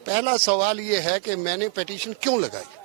पहला सवाल ये है कि मैंने पिटीशन क्यों लगाई।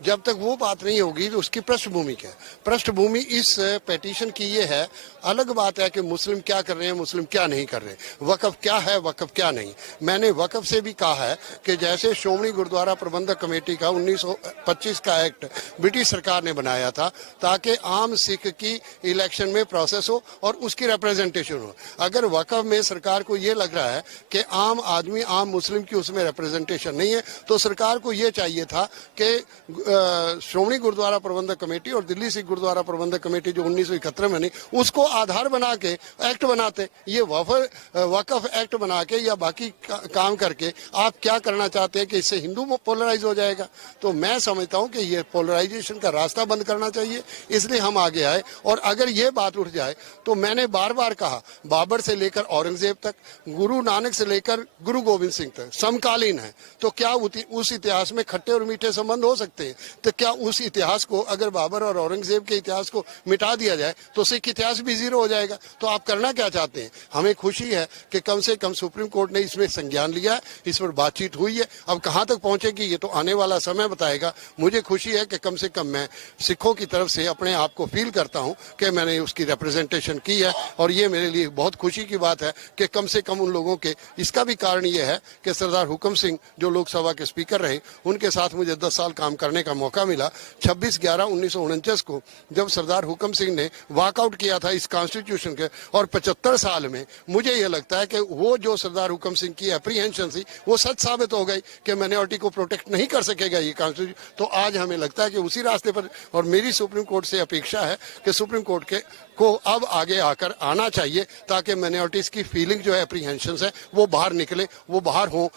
जब तक वो बात नहीं होगी तो उसकी पृष्ठभूमि क्या है। पृष्ठभूमि इस पिटीशन की ये है, अलग बात है कि मुस्लिम क्या कर रहे हैं, मुस्लिम क्या नहीं कर रहे, वक्फ क्या है, वक्फ क्या नहीं। मैंने वक्फ से भी कहा है कि जैसे श्रोमणी गुरुद्वारा प्रबंधक कमेटी का 1925 का एक्ट ब्रिटिश सरकार ने बनाया था ताकि आम सिख की इलेक्शन में प्रोसेस हो और उसकी रिप्रेजेंटेशन हो। अगर वक्फ में सरकार को ये लग रहा है कि आम आदमी, आम मुस्लिम की उसमें रिप्रेजेंटेशन नहीं है, तो सरकार को ये चाहिए था कि श्रोमणी गुरुद्वारा प्रबंधक कमेटी और दिल्ली सिख गुरुद्वारा प्रबंधक कमेटी जो 1971 में नहीं, उसको आधार बना के एक्ट बनाते। ये वक्फ एक्ट बना के या बाकी काम करके आप क्या करना चाहते हैं कि इससे हिंदू पोलराइज हो जाएगा। तो मैं समझता हूं कि ये पोलराइजेशन का रास्ता बंद करना चाहिए, इसलिए हम आगे आए। और अगर ये बात उठ जाए तो मैंने बार बार कहा, बाबर से लेकर औरंगजेब तक, गुरु नानक से लेकर गुरु गोविंद सिंह तक समकालीन है। तो क्या उस इतिहास में खट्टे और मीठे संबंध हो सकते हैं? तो क्या उस इतिहास को, अगर बाबर और औरंगजेब के इतिहास को मिटा दिया जाए तो सिख इतिहास भी जीरो हो जाएगा। तो आप करना क्या चाहते हैं? हमें खुशी है कि कम से कम सुप्रीम कोर्ट ने इसमें संज्ञान लिया है, इस पर बातचीत हुई है। अब कहां तक पहुंचेगी ये तो आने वाला समय बताएगा। मुझे खुशी है कि कम से कम मैं सिखों की तरफ से अपने आप को फील करता हूं कि मैंने उसकी रिप्रेजेंटेशन की है, और ये मेरे लिए बहुत खुशी की बात है कि कम से कम उन लोगों के, इसका भी कारण ये है कि सरदार हुकम सिंह जो लोकसभा के स्पीकर रहे, उनके साथ मुझे 10 साल काम करने का मौका मिला। 26/11/1949 को जब सरदार हुकम सिंह ने वॉकआउट किया था इस कॉन्स्टिट्यूशन के, और 75 साल में मुझे यह लगता है कि वो जो सरदार हुकम सिंह की एप्रीहेंशन थी वो सच साबित हो गई कि माइनॉरिटी को प्रोटेक्ट नहीं कर सकेगा ये कॉन्स्टिट्यूशन। तो आज हमें लगता है कि उसी रास्ते पर, और मेरी सुप्रीम कोर्ट से अपेक्षा है कि सुप्रीम कोर्ट को अब आगे आकर आना चाहिए ताकि माइनॉरिटीज की फीलिंग जो है, एप्रीहेंशन है, वो बाहर निकले, वो बाहर हो।